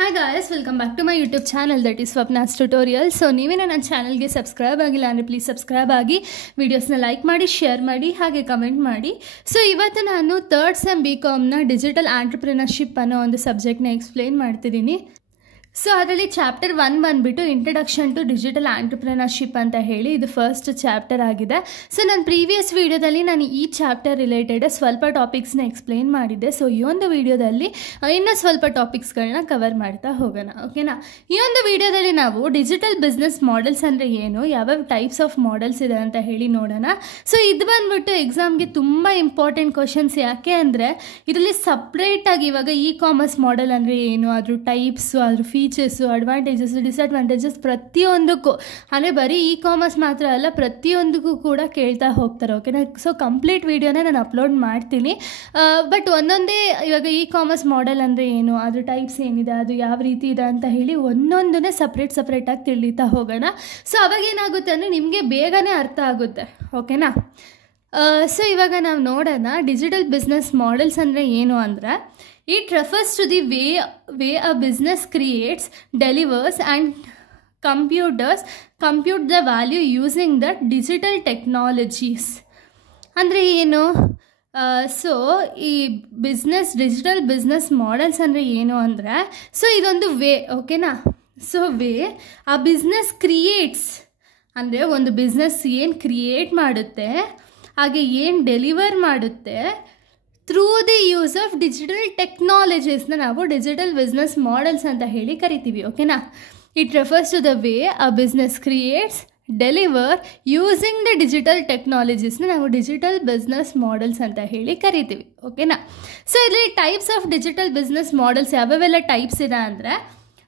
Hi guys, welcome back to my YouTube channel, that is Swapna's Tutorial. So ನೀವೇನ ನನ್ನ ಚಾನಲ್ಗೆ subscribe ಆಗಿಲ್ಲ ಅಂದರೆ ಪ್ಲೀಸ್ ಸಬ್ಸ್ಕ್ರೈಬ್ ಆಗಿ, ವಿಡಿಯೋಸ್ನ ಲೈಕ್ ಮಾಡಿ, ಶೇರ್ ಮಾಡಿ, ಹಾಗೆ ಕಮೆಂಟ್ ಮಾಡಿ. ಸೊ ಇವತ್ತು ನಾನು 3rd ಸೆಮ್ BComನ ಡಿಜಿಟಲ್ ಆಂಟ್ರಪ್ರಿನರ್ಶಿಪ್ ಅನ್ನೋ ಒಂದು ಸಬ್ಜೆಕ್ಟ್ನ ಎಕ್ಸ್ಪ್ಲೇನ್ ಮಾಡ್ತಿದ್ದೀನಿ. ಸೊ ಅದರಲ್ಲಿ ಚಾಪ್ಟರ್ 1 ಬಂದುಬಿಟ್ಟು ಇಂಟ್ರಡಕ್ಷನ್ ಟು ಡಿಜಿಟಲ್ ಆಂಟ್ರಪ್ರಿನರ್ಶಿಪ್ ಅಂತ ಹೇಳಿ ಇದು ಫಸ್ಟ್ ಚಾಪ್ಟರ್ ಆಗಿದೆ. ಸೊ ನಾನು ಪ್ರೀವಿಯಸ್ ವೀಡಿಯೋದಲ್ಲಿ ನಾನು ಈ ಚಾಪ್ಟರ್ ರಿಲೇಟೆಡ್ ಸ್ವಲ್ಪ ಟಾಪಿಕ್ಸ್ನ ಎಕ್ಸ್ಪ್ಲೇನ್ ಮಾಡಿದ್ದೆ. ಸೊ ಈ ಒಂದು ವೀಡಿಯೋದಲ್ಲಿ ಇನ್ನೂ ಸ್ವಲ್ಪ ಟಾಪಿಕ್ಸ್ಗಳನ್ನ ಕವರ್ ಮಾಡ್ತಾ ಹೋಗೋಣ, ಓಕೆನಾ. ಈ ಒಂದು ವೀಡಿಯೋದಲ್ಲಿ ನಾವು ಡಿಜಿಟಲ್ ಬಿಸ್ನೆಸ್ ಮಾಡೆಲ್ಸ್ ಅಂದರೆ ಏನು, ಯಾವ್ಯಾವ ಟೈಪ್ಸ್ ಆಫ್ ಮಾಡೆಲ್ಸ್ ಇದೆ ಅಂತ ಹೇಳಿ ನೋಡೋಣ. ಸೊ ಇದು ಬಂದುಬಿಟ್ಟು ಎಕ್ಸಾಮ್ಗೆ ತುಂಬ ಇಂಪಾರ್ಟೆಂಟ್ ಕ್ವಶನ್ಸ್. ಯಾಕೆ ಅಂದರೆ ಇದರಲ್ಲಿ ಸಪ್ರೇಟಾಗಿ ಇವಾಗ ಕಾಮರ್ಸ್ ಮಾಡೆಲ್ ಅಂದರೆ ಏನು, ಅದ್ರ ಟೈಪ್ಸು, ಅದ್ರ ಫೀಚರ್ಸು, ಅಡ್ವಾಂಟೇಜಸ್, ಡಿಸ್ಅಡ್ವಾಂಟೇಜಸ್ ಪ್ರತಿಯೊಂದಕ್ಕೂ, ಅಂದರೆ ಬರೀ ಕಾಮರ್ಸ್ ಮಾತ್ರ ಅಲ್ಲ, ಪ್ರತಿಯೊಂದಕ್ಕೂ ಕೂಡ ಕೇಳ್ತಾ ಹೋಗ್ತಾರೆ, ಓಕೆನಾ. ಸೊ ಕಂಪ್ಲೀಟ್ ವೀಡಿಯೋನ ನಾನು ಅಪ್ಲೋಡ್ ಮಾಡ್ತೀನಿ. ಬಟ್ ಒಂದೊಂದೇ ಇವಾಗ ಕಾಮರ್ಸ್ ಮಾಡೆಲ್ ಅಂದರೆ ಏನು, ಅದ್ರ ಟೈಪ್ಸ್ ಏನಿದೆ, ಅದು ಯಾವ ರೀತಿ ಇದೆ ಅಂತ ಹೇಳಿ ಒಂದೊಂದನ್ನೇ ಸಪ್ರೇಟಾಗಿ ತಿಳಿತಾ ಹೋಗೋಣ. ಸೊ ಅವಾಗ ಏನಾಗುತ್ತೆ ಅಂದರೆ ನಿಮಗೆ ಬೇಗನೆ ಅರ್ಥ ಆಗುತ್ತೆ, ಓಕೆನಾ. ಸೊ ಇವಾಗ ನಾವು ನೋಡೋಣ ಡಿಜಿಟಲ್ ಬಿಸ್ನೆಸ್ ಮಾಡೆಲ್ಸ್ ಅಂದರೆ ಏನು ಅಂದರೆ, it refers to the way a business creates, delivers and compute the value using the digital technologies. ಅಂದರೆ ಏನು, ಸೊ ಈ ಡಿಜಿಟಲ್ ಬಿಸ್ನೆಸ್ ಮಾಡೆಲ್ಸ್ ಅಂದರೆ ಏನು ಅಂದರೆ, ಸೊ ಇದೊಂದು ವೇ, ಓಕೆನಾ. ಸೊ ಆ ಬಿಸ್ನೆಸ್ ಕ್ರಿಯೇಟ್ಸ್ ಅಂದರೆ ಒಂದು ಬಿಸ್ನೆಸ್ ಏನು ಕ್ರಿಯೇಟ್ ಮಾಡುತ್ತೆ, ಹಾಗೆ ಏನು ಡೆಲಿವರ್ ಮಾಡುತ್ತೆ through the use of digital ಟೆಕ್ನಾಲಜೀಸ್ನ ನಾವು ಡಿಜಿಟಲ್ ಬಿಸ್ನೆಸ್ ಮಾಡೆಲ್ಸ್ ಅಂತ ಹೇಳಿ ಕರಿತೀವಿ, ಓಕೆನಾ. It refers to the way a business creates, deliver using the digital ಟೆಕ್ನಾಲಜೀಸ್ನ ನಾವು ಡಿಜಿಟಲ್ ಬಿಸ್ನೆಸ್ ಮಾಡೆಲ್ಸ್ ಅಂತ ಹೇಳಿ ಕರಿತೀವಿ, ಓಕೆನಾ. ಸೊ ಇದರಲ್ಲಿ types of digital business models ಯಾವ್ಯಾವೆಲ್ಲ ಟೈಪ್ಸ್ ಇದೆ ಅಂದರೆ,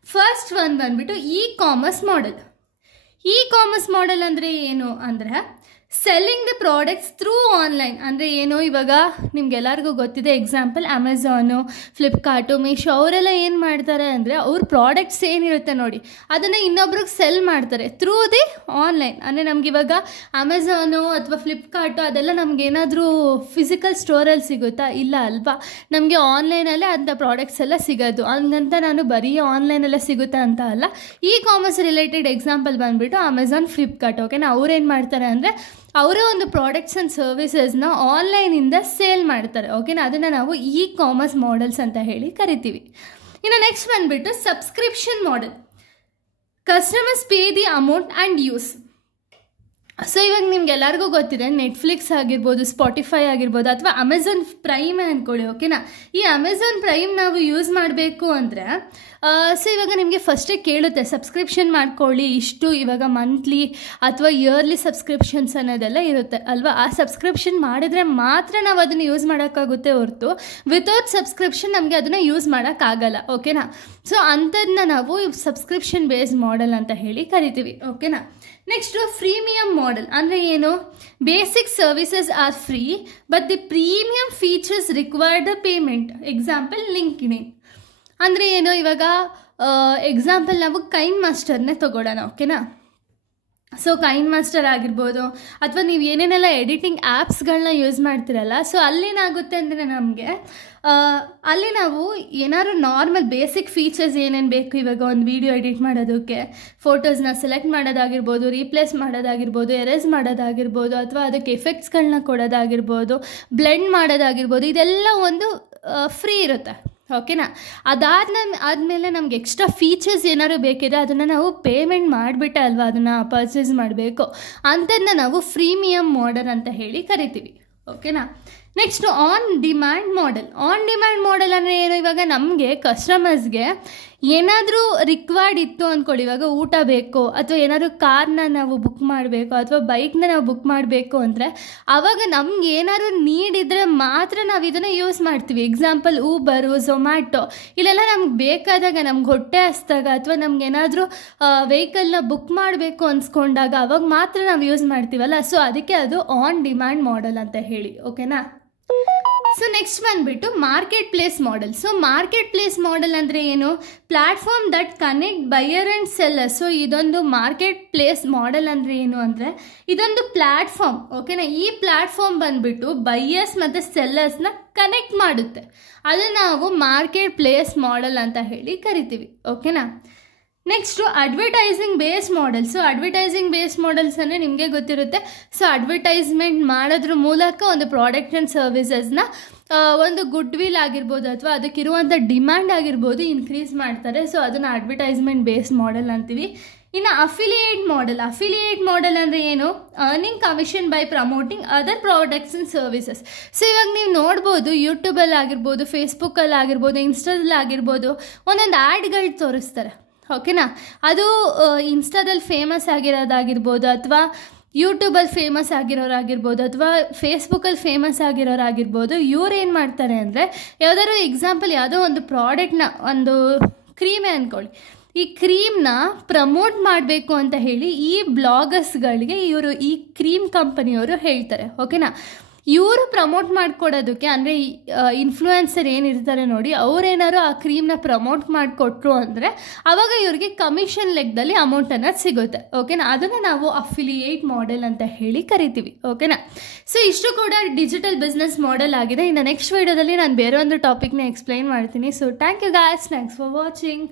ಫಸ್ಟ್ ಒನ್ ಬಂದುಬಿಟ್ಟು ಕಾಮರ್ಸ್ ಮಾಡೆಲ್. ಕಾಮರ್ಸ್ ಮಾಡೆಲ್ ಅಂದರೆ ಏನು ಅಂದರೆ, selling the products through online. ಅಂದರೆ ಏನು, ಇವಾಗ ನಿಮ್ಗೆಲ್ಲರಿಗೂ ಗೊತ್ತಿದೆ, ಎಕ್ಸಾಂಪಲ್ ಅಮೆಝಾನು, ಫ್ಲಿಪ್ಕಾರ್ಟು, ಮೀಶೋ ಅವರೆಲ್ಲ ಏನು ಮಾಡ್ತಾರೆ ಅಂದರೆ, ಅವ್ರ ಪ್ರಾಡಕ್ಟ್ಸ್ ಏನಿರುತ್ತೆ ನೋಡಿ ಅದನ್ನು ಇನ್ನೊಬ್ರಿಗೆ ಸೆಲ್ ಮಾಡ್ತಾರೆ ಥ್ರೂ ದಿ ಆನ್ಲೈನ್. ಅಂದರೆ ನಮಗಿವಾಗ ಅಮೆಝಾನು ಅಥವಾ ಫ್ಲಿಪ್ಕಾರ್ಟು ಅದೆಲ್ಲ ನಮಗೇನಾದರೂ ಫಿಸಿಕಲ್ ಸ್ಟೋರಲ್ಲಿ ಸಿಗುತ್ತಾ, ಇಲ್ಲ ಅಲ್ವಾ. ನಮಗೆ ಆನ್ಲೈನಲ್ಲೇ ಅಂಥ ಪ್ರಾಡಕ್ಟ್ಸ್ ಎಲ್ಲ ಸಿಗೋದು. ಹಂಗಂತ ನಾನು ಬರೀ ಆನ್ಲೈನಲ್ಲೇ ಸಿಗುತ್ತೆ ಅಂತ ಅಲ್ಲ. ಕಾಮರ್ಸ್ ರಿಲೇಟೆಡ್ ಎಕ್ಸಾಂಪಲ್ ಬಂದುಬಿಟ್ಟು ಅಮೆಝಾನ್, ಫ್ಲಿಪ್ಕಾರ್ಟ್, ಓಕೆನಾ. ಅವ್ರೇನು ಮಾಡ್ತಾರೆ ಅಂದರೆ, ಅವರೇ ಒಂದು ಪ್ರಾಡಕ್ಟ್ಸ್ ಆ್ಯಂಡ್ ಸರ್ವಿಸಸ್ನ ಆನ್ಲೈನಿಂದ ಸೇಲ್ ಮಾಡ್ತಾರೆ, ಓಕೆನಾ. ಅದನ್ನು ನಾವು ಕಾಮರ್ಸ್ ಮಾಡೆಲ್ಸ್ ಅಂತ ಹೇಳಿ ಕರಿತೀವಿ. ಇನ್ನು ನೆಕ್ಸ್ಟ್ ಬಂದುಬಿಟ್ಟು subscription model. Customers pay the amount and use. So ಇವಾಗ ನಿಮ್ಗೆಲ್ಲರಿಗೂ ಗೊತ್ತಿದೆ, ನೆಟ್ಫ್ಲಿಕ್ಸ್ ಆಗಿರ್ಬೋದು, ಸ್ಪಾಟಿಫೈ ಆಗಿರ್ಬೋದು, ಅಥವಾ ಅಮೆಝಾನ್ ಪ್ರೈಮೇ ಅಂದ್ಕೊಳ್ಳಿ, ಓಕೆನಾ. ಈ ಅಮೆಝಾನ್ ಪ್ರೈಮ್ ನಾವು ಯೂಸ್ ಮಾಡಬೇಕು ಅಂದರೆ, ಸೊ ಇವಾಗ ನಿಮಗೆ ಫಸ್ಟೇ ಕೇಳುತ್ತೆ ಸಬ್ಸ್ಕ್ರಿಪ್ಷನ್ ಮಾಡ್ಕೊಳ್ಳಿ ಇಷ್ಟು, ಇವಾಗ ಮಂತ್ಲಿ ಅಥವಾ ಇಯರ್ಲಿ ಸಬ್ಸ್ಕ್ರಿಪ್ಷನ್ಸ್ ಅನ್ನೋದೆಲ್ಲ ಇರುತ್ತೆ ಅಲ್ವಾ. ಆ ಸಬ್ಸ್ಕ್ರಿಪ್ಷನ್ ಮಾಡಿದರೆ ಮಾತ್ರ ನಾವು ಅದನ್ನು ಯೂಸ್ ಮಾಡೋಕ್ಕಾಗುತ್ತೆ ಹೊರತು ವಿತೌಟ್ ಸಬ್ಸ್ಕ್ರಿಪ್ಷನ್ ನಮಗೆ ಅದನ್ನು ಯೂಸ್ ಮಾಡೋಕ್ಕಾಗಲ್ಲ, ಓಕೆನಾ. ಸೊ ಅಂಥದ್ದನ್ನ ನಾವು ಸಬ್ಸ್ಕ್ರಿಪ್ಷನ್ ಬೇಸ್ಡ್ ಮಾಡೆಲ್ ಅಂತ ಹೇಳಿ ಕರಿತೀವಿ, ಓಕೆನಾ. ನೆಕ್ಸ್ಟು ಫ್ರೀಮಿಯಮ್ ಮಾಡೆಲ್ ಅಂದರೆ ಏನು, basic services R free but the premium features required the payment. Example LinkedIn ಅಂದರೆ ಏನು, ಇವಾಗ ಎಕ್ಸಾಂಪಲ್ ನಾವು ಕೈನ್ ಮಾಸ್ಟರ್ನೇ ತೊಗೊಳ್ಳೋಣ, ಓಕೆನಾ. ಸೊ ಕೈನ್ ಮಾಸ್ಟರ್ ಆಗಿರ್ಬೋದು, ಅಥವಾ ನೀವು ಏನೇನೆಲ್ಲ ಎಡಿಟಿಂಗ್ ಆ್ಯಪ್ಸ್ಗಳನ್ನ ಯೂಸ್ ಮಾಡ್ತೀರಲ್ಲ, ಸೊ ಅಲ್ಲೇನಾಗುತ್ತೆ ಅಂದರೆ ನಮಗೆ ಅಲ್ಲಿ ನಾವು ಏನಾದ್ರು ನಾರ್ಮಲ್ ಬೇಸಿಕ್ ಫೀಚರ್ಸ್ ಏನೇನು ಬೇಕು, ಇವಾಗ ಒಂದು ವಿಡಿಯೋ ಎಡಿಟ್ ಮಾಡೋದಕ್ಕೆ ಫೋಟೋಸ್ನ ಸೆಲೆಕ್ಟ್ ಮಾಡೋದಾಗಿರ್ಬೋದು, ರೀಪ್ಲೇಸ್ ಮಾಡೋದಾಗಿರ್ಬೋದು, ಎರೇಸ್ ಮಾಡೋದಾಗಿರ್ಬೋದು, ಅಥವಾ ಅದಕ್ಕೆ ಎಫೆಕ್ಟ್ಸ್ಗಳನ್ನ ಕೊಡೋದಾಗಿರ್ಬೋದು, ಬ್ಲೆಂಡ್ ಮಾಡೋದಾಗಿರ್ಬೋದು, ಇದೆಲ್ಲ ಒಂದು ಫ್ರೀ ಇರುತ್ತೆ, ಓಕೆನಾ. ಆದಮೇಲೆ ನಮ್ಗೆ ಎಕ್ಸ್ಟ್ರಾ ಫೀಚರ್ಸ್ ಏನಾದ್ರು ಬೇಕಿದ್ರೆ ಅದನ್ನು ನಾವು ಪೇಮೆಂಟ್ ಮಾಡಿಬಿಟ್ಟೆ ಅಲ್ವಾ ಅದನ್ನು ಪರ್ಚೇಸ್ ಮಾಡಬೇಕು. ಅಂಥದ್ದನ್ನ ನಾವು ಫ್ರೀಮಿಯಮ್ ಮಾಡೆಲ್ ಅಂತ ಹೇಳಿ ಕರಿತೀವಿ, ಓಕೆನಾ. Next on demand model. On demand model ಅಂದರೆ ಏನು, ಇವಾಗ ನಮಗೆ ಕಸ್ಟಮರ್ಸ್ಗೆ ಏನಾದರೂ ರಿಕ್ವೈರ್ಡ್ ಇತ್ತು ಅಂದ್ಕೊಳ್ಳಿ, ಇವಾಗ ಊಟ ಬೇಕು ಅಥವಾ ಏನಾದರೂ ಕಾರ್ನ ನಾವು ಬುಕ್ ಮಾಡಬೇಕು ಅಥವಾ ಬೈಕ್ನ ನಾವು ಬುಕ್ ಮಾಡಬೇಕು ಅಂದರೆ, ಆವಾಗ ನಮ್ಗೆ ಏನಾದ್ರು ನೀಡ್ ಇದ್ದರೆ ಮಾತ್ರ ನಾವು ಇದನ್ನು ಯೂಸ್ ಮಾಡ್ತೀವಿ. ಎಕ್ಸಾಂಪಲ್ ಊಬರು, ಝೊಮ್ಯಾಟೊ, ಇಲ್ಲೆಲ್ಲ ನಮ್ಗೆ ಬೇಕಾದಾಗ, ನಮ್ಗೆ ಹೊಟ್ಟೆ ಹಸ್ದಾಗ ಅಥವಾ ನಮ್ಗೆ ಏನಾದರೂ ವೆಹಿಕಲ್ನ ಬುಕ್ ಮಾಡಬೇಕು ಅನ್ಸ್ಕೊಂಡಾಗ ಅವಾಗ ಮಾತ್ರ ನಾವು ಯೂಸ್ ಮಾಡ್ತೀವಲ್ಲ. ಸೊ ಅದಕ್ಕೆ ಅದು ಆನ್ ಡಿಮ್ಯಾಂಡ್ ಮಾಡೆಲ್ ಅಂತ ಹೇಳಿ, ಓಕೆನಾ. ಸೊ ನೆಕ್ಸ್ಟ್ ಬಂದುಬಿಟ್ಟು market place model. So market place model ಅಂದರೆ ಏನು? Platform that connect buyer and seller. So ಇದೊಂದು ಮಾರ್ಕೆಟ್ ಪ್ಲೇಸ್ ಮಾಡೆಲ್ ಅಂದರೆ ಏನು ಅಂದರೆ ಇದೊಂದು ಪ್ಲ್ಯಾಟ್ಫಾರ್ಮ್, ಓಕೆನಾ. ಈ ಪ್ಲ್ಯಾಟ್ಫಾರ್ಮ್ ಬಂದುಬಿಟ್ಟು ಬೈಯರ್ಸ್ ಮತ್ತು ಸೆಲ್ಲರ್ಸ್ನ ಕನೆಕ್ಟ್ ಮಾಡುತ್ತೆ. ಅದು ನಾವು ಮಾರ್ಕೆಟ್ ಪ್ಲೇಸ್ ಮಾಡೆಲ್ ಅಂತ ಹೇಳಿ ಕರಿತೀವಿ, ಓಕೆನಾ. Next advertising base model. So advertising base models ಅಂದರೆ ನಿಮಗೆ ಗೊತ್ತಿರುತ್ತೆ. ಸೊ ಅಡ್ವರ್ಟೈಸ್ಮೆಂಟ್ ಮಾಡೋದ್ರ ಮೂಲಕ ಒಂದು ಪ್ರಾಡಕ್ಟ್ ಆ್ಯಂಡ್ ಸರ್ವಿಸಸ್ನ ಒಂದು ಗುಡ್ ವಿಲ್ ಆಗಿರ್ಬೋದು ಅಥವಾ ಅದಕ್ಕಿರುವಂಥ ಡಿಮ್ಯಾಂಡ್ ಆಗಿರ್ಬೋದು ಇನ್ಕ್ರೀಸ್ ಮಾಡ್ತಾರೆ. ಸೊ ಅದನ್ನು ಅಡ್ವರ್ಟೈಸ್ಮೆಂಟ್ ಬೇಸ್ ಮಾಡೆಲ್ ಅಂತೀವಿ. ಇನ್ನು ಅಫಿಲಿಯೇಟ್ ಮಾಡೆಲ್ ಅಂದರೆ ಏನು? Earning commission by promoting other products and services. So ಇವಾಗ ನೀವು ನೋಡ್ಬೋದು, ಯೂಟ್ಯೂಬಲ್ಲಿ ಆಗಿರ್ಬೋದು, ಫೇಸ್ಬುಕ್ಕಲ್ಲಿ ಆಗಿರ್ಬೋದು, ಇನ್ಸ್ಟಾದಲ್ಲಿ ಆಗಿರ್ಬೋದು, ಒಂದೊಂದು ಆ್ಯಡ್ಗಳು ತೋರಿಸ್ತಾರೆ, ಓಕೆನಾ. ಅದು ಇನ್ಸ್ಟಾದಲ್ಲಿ ಫೇಮಸ್ ಆಗಿರೋದಾಗಿರ್ಬೋದು ಅಥವಾ ಯೂಟ್ಯೂಬಲ್ಲಿ ಫೇಮಸ್ ಆಗಿರೋರಾಗಿರ್ಬೋದು ಅಥವಾ ಫೇಸ್ಬುಕ್ಕಲ್ಲಿ ಫೇಮಸ್ ಆಗಿರೋರಾಗಿರ್ಬೋದು. ಇವ್ರು ಏನು ಮಾಡ್ತಾರೆ ಅಂದರೆ ಯಾವುದಾದ್ರು ಎಕ್ಸಾಂಪಲ್ ಯಾವುದೋ ಒಂದು ಪ್ರಾಡಕ್ಟ್ನ, ಒಂದು ಕ್ರೀಮೇ ಅಂದ್ಕೊಳ್ಳಿ, ಈ ಕ್ರೀಮ್ನ ಪ್ರಮೋಟ್ ಮಾಡಬೇಕು ಅಂತ ಹೇಳಿ ಈ ಬ್ಲಾಗರ್ಸ್ಗಳಿಗೆ ಇವರು, ಈ ಕ್ರೀಮ್ ಕಂಪನಿಯವರು ಹೇಳ್ತಾರೆ, ಓಕೆನಾ. ಇವರು ಪ್ರಮೋಟ್ ಮಾಡಿಕೊಡೋದಕ್ಕೆ ಅಂದರೆ ಇನ್ಫ್ಲೂಯೆನ್ಸರ್ ಏನಿರ್ತಾರೆ ನೋಡಿ, ಅವರೇನಾದ್ರು ಆ ಕ್ರೀಮ್ನ ಪ್ರಮೋಟ್ ಮಾಡಿಕೊಟ್ರು ಅಂದರೆ ಆವಾಗ ಇವ್ರಿಗೆ ಕಮಿಷನ್ ಲೆಕ್ಕದಲ್ಲಿ ಅಮೌಂಟ್ ಅನ್ನೋದು ಸಿಗುತ್ತೆ, ಓಕೆನಾ. ಅದನ್ನು ನಾವು ಅಫಿಲಿಯೇಟ್ ಮಾಡೆಲ್ ಅಂತ ಹೇಳಿ ಕರಿತೀವಿ, ಓಕೆನಾ. ಸೊ ಇಷ್ಟು ಕೂಡ ಡಿಜಿಟಲ್ ಬಿಸ್ನೆಸ್ ಮಾಡೆಲ್ ಆಗಿದೆ. ಇನ್ನು ನೆಕ್ಸ್ಟ್ ವೀಡಿಯೋದಲ್ಲಿ ನಾನು ಬೇರೆ ಒಂದು ಟಾಪಿಕ್ನ ಎಕ್ಸ್ಪ್ಲೈನ್ ಮಾಡ್ತೀನಿ. So thank you guys, thanks for watching.